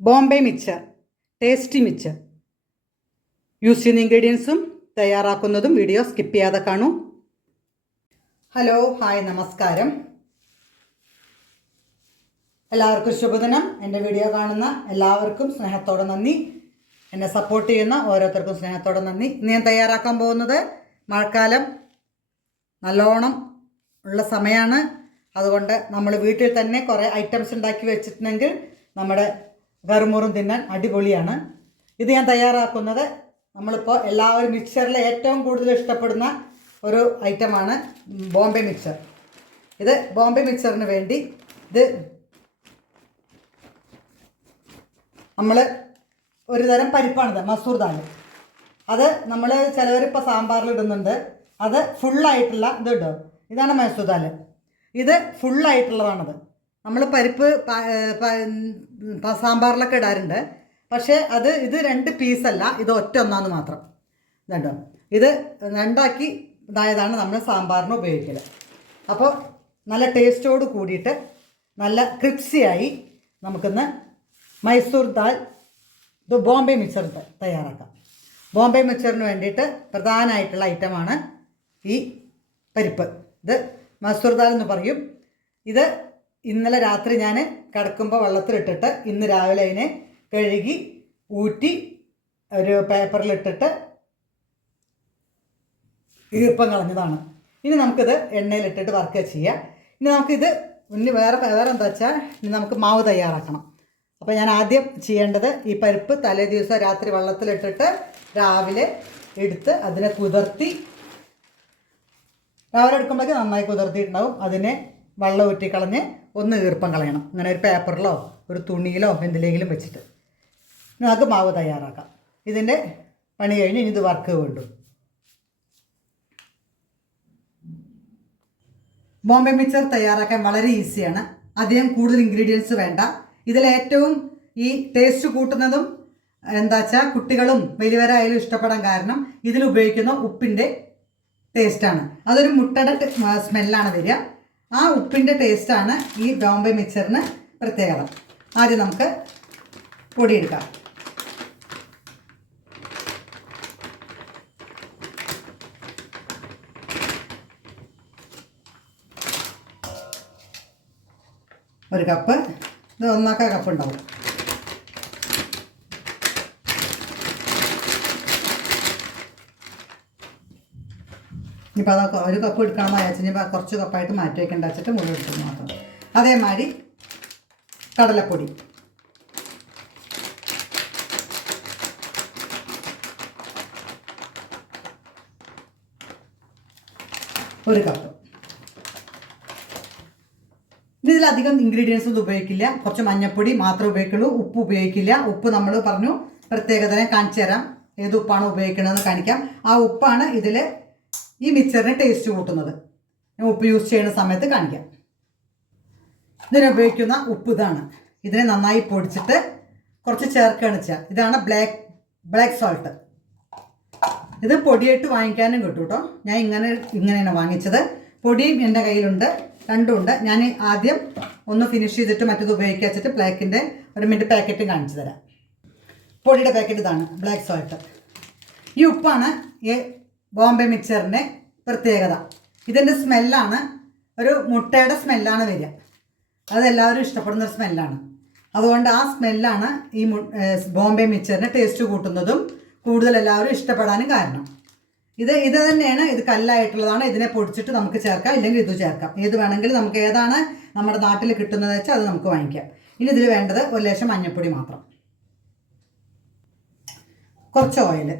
Bombay mixer, tasty mixer. Use ചെയ്യുന്ന ഇൻഗ്രീഡിയൻസും തയ്യാറാക്കുന്നതും video skip ചെയ്യാതെ കാണൂ. ഹലോ, ഹായ്, നമസ്കാരം. എല്ലാവർക്കും ശുഭദിനം. എൻ്റെ വീഡിയോ കാണുന്ന എല്ലാവർക്കും സ്നേഹത്തോടെ നന്ദി. എന്നെ സപ്പോർട്ട് ചെയ്യുന്ന ഓരോരുത്തർക്കും സ്നേഹത്തോടെ നന്ദി. ഇന്ന് ഞാൻ തയ്യാറാക്കാൻ പോകുന്നത് മഴക്കാലം നല്ലോണം ഉള്ള സമയമാണ്. അതുകൊണ്ട് നമ്മൾ വീട്ടിൽ തന്നെ കുറേ ഐറ്റംസ് ഉണ്ടാക്കി വെച്ചിട്ടുണ്ടെങ്കിൽ നമ്മുടെ വെറുമുറും തിന്നാൻ അടിപൊളിയാണ്. ഇത് ഞാൻ തയ്യാറാക്കുന്നത് നമ്മളിപ്പോൾ എല്ലാവരും മിക്സറിൽ ഏറ്റവും കൂടുതൽ ഇഷ്ടപ്പെടുന്ന ഒരു ഐറ്റമാണ് ബോംബെ മിക്സർ. ഇത് ബോംബെ മിക്സറിന് വേണ്ടി ഇത് നമ്മൾ ഒരു തരം പരിപ്പാണിത്, മസൂർ ദാൽ. അത് നമ്മൾ ചിലവരിപ്പോൾ സാമ്പാറിലിടുന്നുണ്ട്. അത് ഫുള്ളായിട്ടുള്ള ഇത് ഇടും. ഇതാണ് മസൂർ ദാൽ. ഇത് ഫുള്ളായിട്ടുള്ളതാണത്. നമ്മൾ പരിപ്പ് സാമ്പാറിലൊക്കെ ഇടാറുണ്ട്. പക്ഷേ ഇത് 2 പീസല്ല, ഇത് ഒന്നാന്ന് മാത്രം. ഇതുണ്ടോ, ഇത് രണ്ടാക്കി ഇതായതാണ് നമ്മൾ സാമ്പാറിന് ഉപയോഗിക്കൽ. അപ്പോൾ നല്ല ടേസ്റ്റോട് കൂടിയിട്ട് നല്ല ക്രിപ്സിയായി നമുക്കിന്ന് മൈസൂർ ദാൽ ബോംബെ മിക്സർ തയ്യാറാക്കാം. ബോംബെ മിക്സറിന് വേണ്ടിയിട്ട് പ്രധാനമായിട്ടുള്ള ഐറ്റമാണ് ഈ പരിപ്പ്. ഇത് മസൂർ ദാൽ എന്ന് പറയും. ഇത് ഇന്നലെ രാത്രി ഞാൻ കിടക്കുമ്പോൾ വെള്ളത്തിലിട്ടിട്ട് ഇന്ന് രാവിലെ അതിനെ കഴുകി ഊറ്റി ഒരു പേപ്പറിലിട്ടിട്ട് ഈർപ്പം കളഞ്ഞതാണ്. ഇനി നമുക്കിത് എണ്ണയിലിട്ടിട്ട് വർക്ക് ചെയ്യാം. ഇനി വേറെ എന്താ വെച്ചാൽ ഇനി നമുക്ക് മാവ് തയ്യാറാക്കണം. അപ്പോൾ ഞാൻ ആദ്യം ചെയ്യേണ്ടത് ഈ പരിപ്പ് തലേ ദിവസം രാത്രി വെള്ളത്തിലിട്ടിട്ട് രാവിലെ എടുത്ത് അതിനെ കുതിർത്തി, രാവിലെ എടുക്കുമ്പോഴേക്ക് നന്നായി കുതിർത്തിയിട്ടുണ്ടാവും. അതിനെ വെള്ളം ഊറ്റിക്കളഞ്ഞ് ഒന്ന് ഈർപ്പം കളയണം. ഇങ്ങനെ ഒരു പേപ്പറിലോ ഒരു തുണിയിലോ എന്തിലെങ്കിലും വെച്ചിട്ട് നമുക്ക് മാവ് തയ്യാറാക്കാം. ഇതിൻ്റെ പണി കഴിഞ്ഞ് ഇനി ഇത് വർക്ക് വേണ്ടു. ബോംബെ മിക്സർ തയ്യാറാക്കാൻ വളരെ ഈസിയാണ്. അധികം കൂടുതൽ ഇൻഗ്രീഡിയൻസ് വേണ്ട. ഇതിലേറ്റവും ഈ ടേസ്റ്റ് കൂട്ടുന്നതും എന്താ വെച്ചാൽ കുട്ടികളും വലിയവരായാലും ഇഷ്ടപ്പെടാൻ കാരണം ഇതിൽ ഉപയോഗിക്കുന്ന ഉപ്പിൻ്റെ ടേസ്റ്റാണ്. അതൊരു മുട്ടയുടെ സ്മെല്ലാണ് വരിക. ആ ഉപ്പിൻ്റെ ടേസ്റ്റാണ് ഈ ബോംബെ മിക്സറിന് പ്രത്യേകത. ആദ്യം നമുക്ക് പൊടിയെടുക്കാം. ഒരു കപ്പ്, ഇത് 1/4 കപ്പ് ഉണ്ടാവും. ഇനിയിപ്പോൾ അതൊക്കെ ഒരു കപ്പ് എടുക്കണമെന്ന് വിചാരിച്ചാൽ കുറച്ച് കപ്പായിട്ട് മാറ്റി വയ്ക്കേണ്ട വെച്ചിട്ട് മുഴുവൻ എടുക്കുന്നത് മാത്രം. അതേമാതിരി കടലപ്പൊടി ഒരു കപ്പ്. ഇതിലധികം ഇൻഗ്രീഡിയൻസ് ഒന്നും ഉപയോഗിക്കില്ല. കുറച്ച് മഞ്ഞൾപ്പൊടി മാത്രമേ ഉപയോഗിക്കുള്ളൂ. ഉപ്പ് ഉപയോഗിക്കില്ല. ഉപ്പ് നമ്മൾ പറഞ്ഞു പ്രത്യേകതനെ കാണിച്ചു തരാം. ഏത് ഉപ്പാണ് ഉപയോഗിക്കണമെന്ന് കാണിക്കാം. ആ ഉപ്പാണ് ഇതിൽ ഈ മിക്സറിന് ടേസ്റ്റ് കൂട്ടുന്നത്. ഉപ്പ് യൂസ് ചെയ്യുന്ന സമയത്ത് കാണിക്കാം. ഇതിനുപയോഗിക്കുന്ന ഉപ്പ് ഇതാണ്. ഇതിനെ നന്നായി പൊടിച്ചിട്ട് കുറച്ച് ചേർക്കുകയാണ് ചെയ്യുക. ഇതാണ് ബ്ലാക്ക് സോൾട്ട്. ഇത് പൊടിയായിട്ട് വാങ്ങിക്കാനും കിട്ടും കേട്ടോ. ഞാൻ ഇങ്ങനെയാണ് വാങ്ങിച്ചത്. പൊടിയും എൻ്റെ കയ്യിലുണ്ട്, രണ്ടുമുണ്ട്. ഞാൻ ആദ്യം ഒന്ന് ഫിനിഷ് ചെയ്തിട്ട് മറ്റത് ഉപയോഗിക്കുക വെച്ചിട്ട് ബ്ലാക്കിൻ്റെ 1 മിനിറ്റ് പാക്കറ്റും കാണിച്ചു തരാം. പൊടിയുടെ പാക്കറ്റ് ഇതാണ്, ബ്ലാക്ക് സോൾട്ട്. ഈ ഉപ്പാണ് ഈ ബോംബെ മിക്സറിൻ്റെ പ്രത്യേകത. ഇതിൻ്റെ സ്മെല്ലാണ് ഒരു മുട്ടയുടെ സ്മെല്ലാണ് വരിക. അതെല്ലാവരും ഇഷ്ടപ്പെടുന്ന സ്മെല്ലാണ്. അതുകൊണ്ട് ആ സ്മെല്ലാണ് ഈ ബോംബെ മിക്സറിന് ടേസ്റ്റ് കൂട്ടുന്നതും കൂടുതൽ എല്ലാവരും ഇഷ്ടപ്പെടാനും കാരണം. ഇത് തന്നെയാണ്. ഇത് കല്ലായിട്ടുള്ളതാണ്. ഇതിനെ പൊടിച്ചിട്ട് നമുക്ക് ചേർക്കാം, ഇല്ലെങ്കിൽ ഇത് ചേർക്കാം. ഏത് വേണമെങ്കിലും നമുക്ക് ഏതാണ് നമ്മുടെ നാട്ടിൽ കിട്ടുന്നത് വെച്ചാൽ അത് നമുക്ക് വാങ്ങിക്കാം. ഇനി ഇതിൽ വേണ്ടത് ഒരു ലേശം മഞ്ഞൾപ്പൊടി മാത്രം, കുറച്ച് ഓയിൽ.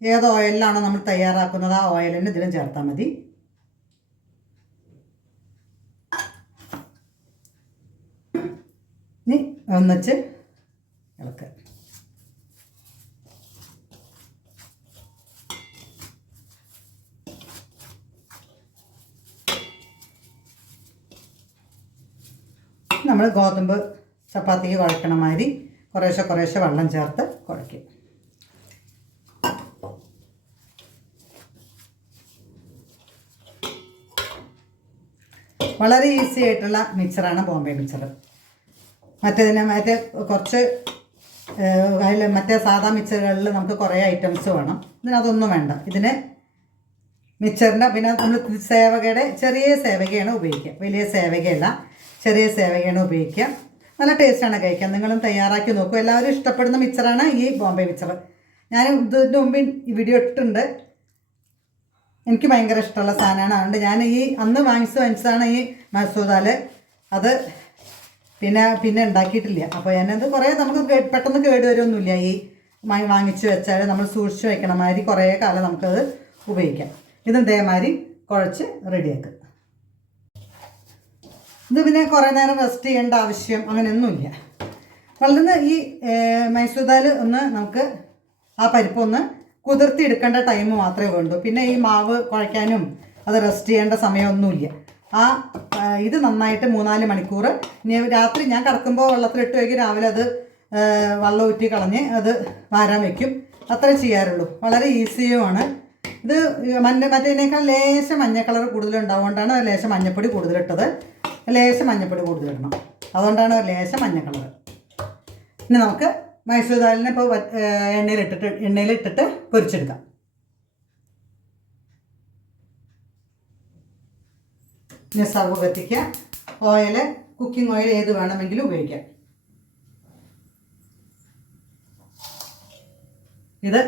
ഏത് ഓയിലാണോ നമ്മൾ തയ്യാറാക്കുന്നത് ആ ഓയിൽ തന്നെ ഇതിലും ചേർത്താൽ മതി. ഇനി ഒന്നിച്ച് ഇളക്കുക. നമ്മൾ ഗോതമ്പ് ചപ്പാത്തിക്ക് കുഴക്കണ മാതിരി കുറേശ്ശെ വെള്ളം ചേർത്ത് കുഴയ്ക്കും. വളരെ ഈസി ആയിട്ടുള്ള മിക്സറാണ് ബോംബെ മിക്സർ. മറ്റേ കുറച്ച് അതിൽ മറ്റേ സാധാ മിക്സറുകളിൽ നമുക്ക് കുറേ ഐറ്റംസ് വേണം. ഇതിനതൊന്നും വേണ്ട. ഇതിന് മിക്സറിൻ്റെ പിന്നെ നമ്മൾ സേവകയുടെ ചെറിയ സേവകയാണ് ഉപയോഗിക്കുക, വലിയ സേവകയല്ല, ചെറിയ സേവകയാണ് ഉപയോഗിക്കുക. നല്ല ടേസ്റ്റാണ് കഴിക്കാൻ. നിങ്ങളും തയ്യാറാക്കി നോക്കൂ. എല്ലാവരും ഇഷ്ടപ്പെടുന്ന മിക്സറാണ് ഈ ബോംബെ മിക്സർ. ഞാൻ ഇതിൻ്റെ മുമ്പിൽ ഈ വീഡിയോ ഇട്ടിട്ടുണ്ട്. എനിക്ക് ഭയങ്കര ഇഷ്ടമുള്ള സാധനമാണ്. അതുകൊണ്ട് ഞാൻ ഈ അന്ന് വാങ്ങിച്ചതാണ് ഈ മസൂർ ദാൽ. അത് പിന്നെ ഉണ്ടാക്കിയിട്ടില്ല. അപ്പോൾ ഞാനത് കുറേ നമുക്ക് പെട്ടെന്ന് കേടുവരൊന്നുമില്ല. ഈ വാങ്ങിച്ച് വെച്ചാൽ നമ്മൾ സൂക്ഷിച്ച് വയ്ക്കണ മാതിരി കുറേ കാലം നമുക്കത് ഉപയോഗിക്കാം. ഇതും ഇതേമാതിരി കുഴച്ച് റെഡിയാക്കുക. ഇത് പിന്നെ കുറേ നേരം റെസ്റ്റ് ചെയ്യേണ്ട ആവശ്യം അങ്ങനെയൊന്നുമില്ല. വളരെ ഈ മൈസൂർ ദാൽ ഒന്ന് നമുക്ക് ആ പരിപ്പൊന്ന് കുതിർത്തി എടുക്കേണ്ട ടൈം മാത്രമേ വേണ്ടൂ. പിന്നെ ഈ മാവ് കുഴയ്ക്കാനും അത് റെസ്റ്റ് ചെയ്യേണ്ട സമയമൊന്നുമില്ല. ഇത് നന്നായിട്ട് 3-4 മണിക്കൂർ ഇനി രാത്രി ഞാൻ കിടക്കുമ്പോൾ വെള്ളത്തിലിട്ട് വയ്ക്കും, രാവിലെ അത് വെള്ളം ഊറ്റി കളഞ്ഞ് അത് വാരാൻ വയ്ക്കും. അത്രേ ചെയ്യാറുള്ളൂ. വളരെ ഈസിയുമാണ്. ഇത് മറ്റേതിനേക്കാൾ ലേശം മഞ്ഞ കളർ കൂടുതലുണ്ടാവുകൊണ്ടാണ് ലേശം മഞ്ഞപ്പൊടി കൂടുതലിട്ടത്. ലേശം മഞ്ഞപ്പൊടി കൂടുതലിടണം, അതുകൊണ്ടാണ് ലേശം മഞ്ഞ കളർ. ഇനി നമുക്ക് മൈസൂർ ദാലിനെ ഇപ്പോൾ എണ്ണയിലിട്ടിട്ട് പൊരിച്ചെടുക്കാം. ഇനി സർവ് കത്തിക്കുക. ഓയിൽ, കുക്കിംഗ് ഓയിൽ ഏത് വേണമെങ്കിലും ഉപയോഗിക്കാം. ഇത്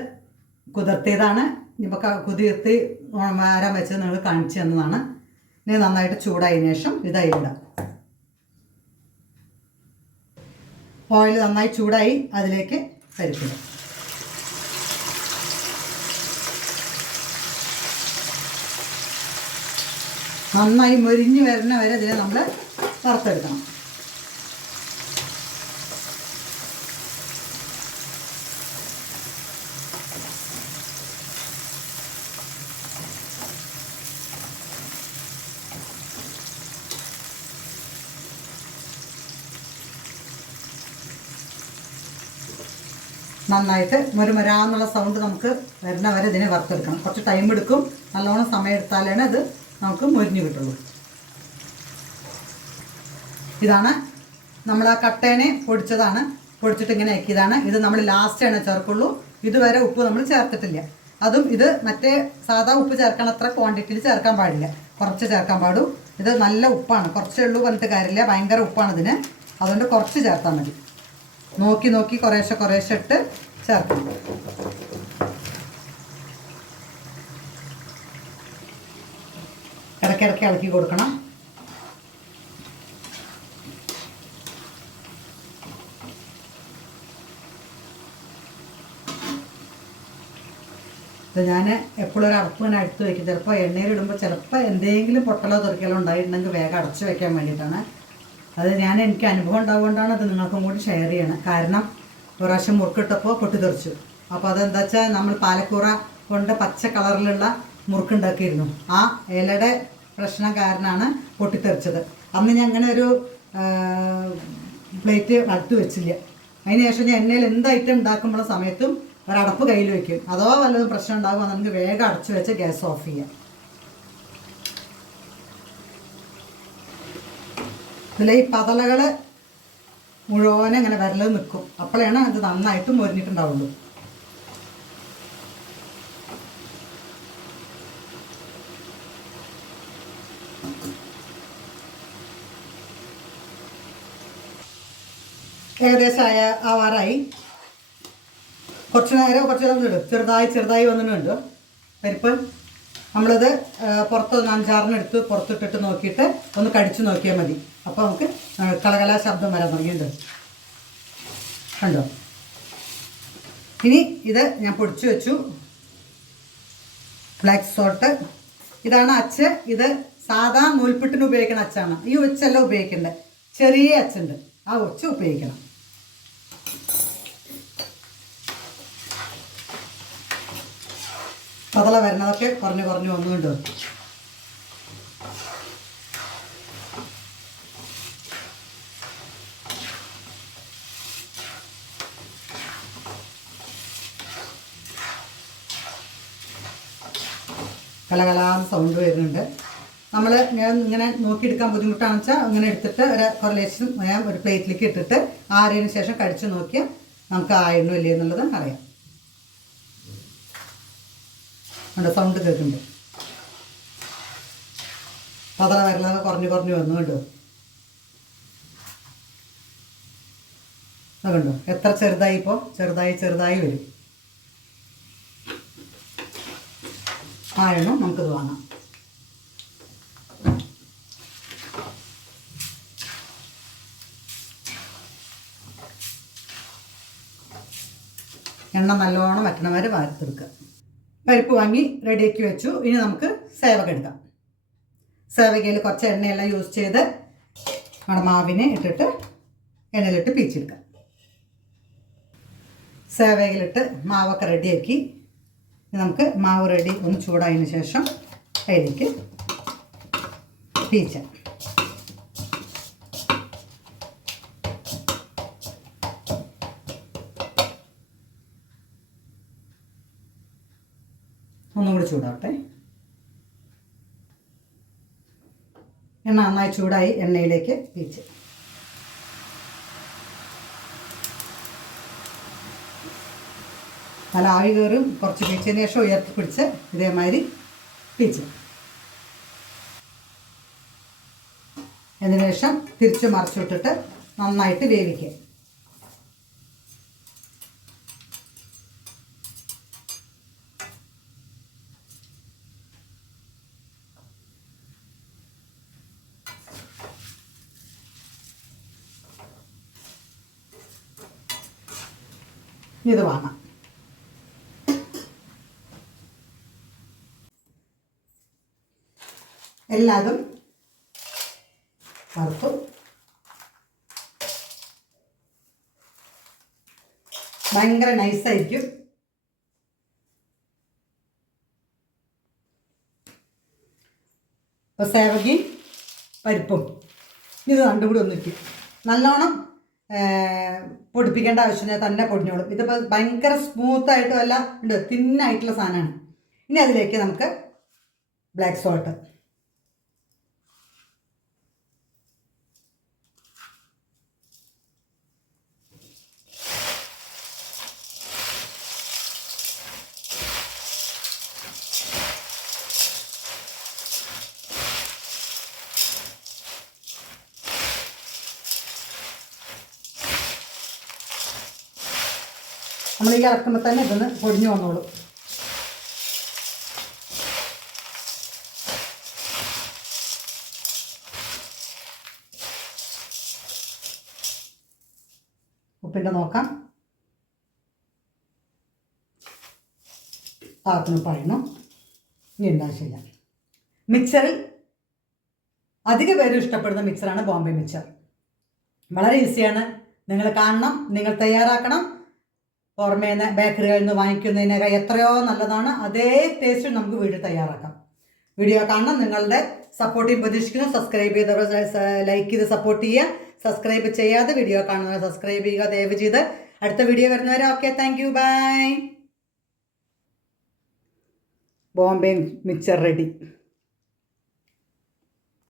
കുതിർത്തിയതാണ്. ഇപ്പോൾ കുതിർത്തി മാരാൻ വെച്ചത് നിങ്ങൾ കാണിച്ചു തന്നതാണ്. ഇനി നന്നായിട്ട് ചൂടായതിനു ശേഷം ഇത് അതിലിടാം. ഓയിൽ നന്നായി ചൂടായി അതിലേക്ക് പരിപ്പിടും. നന്നായി മൊരിഞ്ഞ് വരുന്ന വരെ ഇതിനെ നമ്മൾ വറുത്തെടുക്കണം. നന്നായിട്ട് മൊരുമരാന്നുള്ള സൗണ്ട് നമുക്ക് വരുന്ന വരെ ഇതിനെ വറുത്തെടുക്കണം. കുറച്ച് ടൈം എടുക്കും. നല്ലോണം സമയം എടുത്താലാണ് അത് നമുക്ക് മൊരിഞ്ഞ് കിട്ടുള്ളൂ. ഇതാണ് നമ്മൾ ആ കട്ടേനെ പൊടിച്ചിട്ട് ഇങ്ങനെ ആക്കിയതാണ്. ഇത് നമ്മൾ ലാസ്റ്റാണ് ചേർക്കുള്ളൂ. ഇതുവരെ ഉപ്പ് നമ്മൾ ചേർത്തിട്ടില്ല. അതും ഇത് മറ്റേ സാധാ ഉപ്പ് ചേർക്കാൻ അത്ര ക്വാണ്ടിറ്റിയിൽ ചേർക്കാൻ പാടില്ല, കുറച്ച് ചേർക്കാൻ പാടും. ഇത് നല്ല ഉപ്പാണ്, കുറച്ചേ ഉള്ളൂ പറഞ്ഞിട്ട് കാര്യമില്ല, ഭയങ്കര ഉപ്പാണ് ഇതിന്. അതുകൊണ്ട് കുറച്ച് ചേർത്താൽ മതി. നോക്കി കുറേശ്ശെ ഇട്ട് ചേർക്കണം. ഇടയ്ക്കിടയ്ക്ക് ഇളക്കി കൊടുക്കണം. ഇത് ഞാൻ എപ്പോഴും ഒരു അടപ്പ് ഇങ്ങനെ അടുത്ത് വയ്ക്കും. ചിലപ്പോൾ എണ്ണയിലിടുമ്പോൾ ചിലപ്പോൾ എന്തെങ്കിലും പൊട്ടലോ തെറിക്കലോ ഉണ്ടായിട്ടുണ്ടെങ്കിൽ വേഗം അടച്ച് വയ്ക്കാൻ വേണ്ടിയിട്ടാണ്. അത് എനിക്ക് അനുഭവം ഉണ്ടാവുകൊണ്ടാണ് അത് നിങ്ങൾക്കും കൂടി ഷെയർ ചെയ്യണം. കാരണം ഒരു പ്രാവശ്യം മുറുക്കിട്ടപ്പോൾ പൊട്ടിത്തെറിച്ചു. അപ്പോൾ അതെന്താ വെച്ചാൽ നമ്മൾ പാലക്കൂറ കൊണ്ട് പച്ച കളറിലുള്ള മുറുക്കുണ്ടാക്കിയിരുന്നു. ആ ഇലയുടെ പ്രശ്നം കാരണമാണ് പൊട്ടിത്തെറിച്ചത്. അന്ന് ഞാൻ അങ്ങനെ ഒരു പ്ലേറ്റ് അടുത്ത് വെച്ചില്ല. അതിന് ശേഷം ഞാൻ എണ്ണയിൽ എന്ത് ഐറ്റം ഉണ്ടാക്കുമ്പോൾ സമയത്തും ഒരടപ്പ് കയ്യിൽ വയ്ക്കും. അഥവാ വല്ലതും പ്രശ്നം ഉണ്ടാകുമ്പോൾ നമുക്ക് വേഗം അടച്ച് വെച്ച് ഗ്യാസ് ഓഫ് ചെയ്യാം. ഇതിൽ ഈ പതളകൾ മുഴുവനും ഇങ്ങനെ വിരൽ നിൽക്കും. അപ്പോഴാണ് അത് നന്നായിട്ട് മൊരിഞ്ഞിട്ടുണ്ടാവുള്ളൂ. ഏകദേശം ആവാറായി. കുറച്ച് നേരം ഇടും. ചെറുതായി വന്നിട്ടുണ്ട് പരിപ്പ്. നമ്മളിത് പുറത്ത് 5-6 എടുത്ത് പുറത്തിട്ടിട്ട് നോക്കിയിട്ട് ഒന്ന് കടിച്ചു നോക്കിയാൽ മതി. അപ്പോൾ നമുക്ക് കളകല ശബ്ദം വരാൻ തുടങ്ങിയിട്ടുണ്ട്. കണ്ടോ? ഇനി ഇത് ഞാൻ പൊടിച്ചു വെച്ചു. Black salt. ഇതാണ് അച്ച്. ഇത് സാധാ നൂൽപുട്ടിന് ഉപയോഗിക്കുന്ന അച്ചാണ്. ഈ ഒച്ചെല്ലാം ഉപയോഗിക്കേണ്ടത്. ചെറിയ അച്ചുണ്ട്, ആ ഒച്ച ഉപയോഗിക്കണം. പതള വരുന്നതൊക്കെ കുറഞ്ഞു വന്നുകൊണ്ട് കലകലാന്ന് സൗണ്ട് വരുന്നുണ്ട്. ഞാൻ ഇങ്ങനെ നോക്കിയെടുക്കാൻ ബുദ്ധിമുട്ടാണെന്ന് വെച്ചാൽ അങ്ങനെ എടുത്തിട്ട് കുറേശ്ശം ഞാൻ ഒരു പ്ലേറ്റിലേക്ക് ഇട്ടിട്ട് ആറിയതിന് ശേഷം കടിച്ചു നോക്കിയാൽ നമുക്ക് ആയിരുന്നോ ഇല്ലേ എന്നുള്ളത് അറിയാം. ഉണ്ട്, സൗണ്ട് കേൾക്കുന്നുണ്ട്. പതറ വരലൊക്കെ കുറഞ്ഞു വന്നു കേട്ടോ. അതുകൊണ്ടോ എത്ര ചെറുതായി, ഇപ്പോൾ ചെറുതായി വരും. ആയിരുന്നു നമുക്കിത് വാങ്ങാം. എണ്ണ നല്ലോണം വറ്റണവരെ വാർത്തെടുക്കുക. പരിപ്പ് വാങ്ങി റെഡിയാക്കി വെച്ചു. ഇനി നമുക്ക് സേവക എടുക്കാം. സേവകയിൽ കുറച്ച് എണ്ണയെല്ലാം യൂസ് ചെയ്ത് നമ്മുടെ മാവിനെ ഇട്ടിട്ട് എണ്ണയിലിട്ട് പീച്ചെടുക്കാം. സേവകയിലിട്ട് മാവൊക്കെ റെഡിയാക്കി നമുക്ക് മാവ് റെഡി ഒന്ന് ചൂടായതിന് ശേഷം അതിലേക്ക് പീച്ച. ഒന്നും കൂടി ചൂടാവട്ടെ. എണ്ണ നന്നായി ചൂടായി. എണ്ണയിലേക്ക് പീച്ച്. നല്ല ആവി കയറും. കുറച്ച് പീച്ചതിന് ശേഷം ഉയർത്തി പിടിച്ച് ഇതേമാതിരി പീച്ച്. അതിന് ശേഷം തിരിച്ച് മറിച്ചിട്ടിട്ട് നന്നായിട്ട് വേവിക്കുക. ഇത് വാങ്ങാം. എല്ലാതും വറുത്തു. ഭയങ്കര നൈസായിരിക്കും. ഇപ്പോൾ സേവകയും പരിപ്പും ഇത് രണ്ടും കൂടി ഒന്നിക്കും. നല്ലോണം പൊടിപ്പിക്കേണ്ട ആവശ്യമില്ല, തന്നെ പൊടിഞ്ഞോളും. ഇതിപ്പോൾ ഭയങ്കര സ്മൂത്തായിട്ടും അല്ല, ഉണ്ട്, തിന്നായിട്ടുള്ള സാധനമാണ്. ഇനി അതിലേക്ക് നമുക്ക് ബ്ലാക്ക് സോൾട്ട്. നമ്മൾ ഈ ഇറക്കുമ്പോൾ തന്നെ ഇതൊന്ന് പൊടിഞ്ഞു വന്നോളൂ. ഉപ്പിൻ്റെ നോക്കാം. പാകത്തിന് പഴന്നു. ഇനി ഉണ്ടാവശ്യമില്ല. മിക്സറിൽ അധിക പേരും ഇഷ്ടപ്പെടുന്ന മിക്സറാണ് ബോംബെ മിക്സർ. വളരെ ഈസിയാണ്. നിങ്ങൾ കാണണം, നിങ്ങൾ തയ്യാറാക്കണം. പുറമേ നിന്ന് ബേക്കറികളിൽ നിന്ന് വാങ്ങിക്കുന്നതിനൊക്കെ എത്രയോ നല്ലതാണ്. അതേ ടേസ്റ്റ് നമുക്ക് വീട്ടിൽ തയ്യാറാക്കാം. വീഡിയോ കാണണം. നിങ്ങളുടെ സപ്പോർട്ടിങ് പ്രതീക്ഷിക്കുന്നു. സബ്സ്ക്രൈബ് ചെയ്തവർ ലൈക്ക് ചെയ്ത് സപ്പോർട്ട് ചെയ്യുക. സബ്സ്ക്രൈബ് ചെയ്യാതെ വീഡിയോ കാണുന്നവർ സബ്സ്ക്രൈബ് ചെയ്യുക ദയവ് ചെയ്ത്. അടുത്ത വീഡിയോ വരുന്നവരെ okay, thank you, bye. Bombay mixer ready.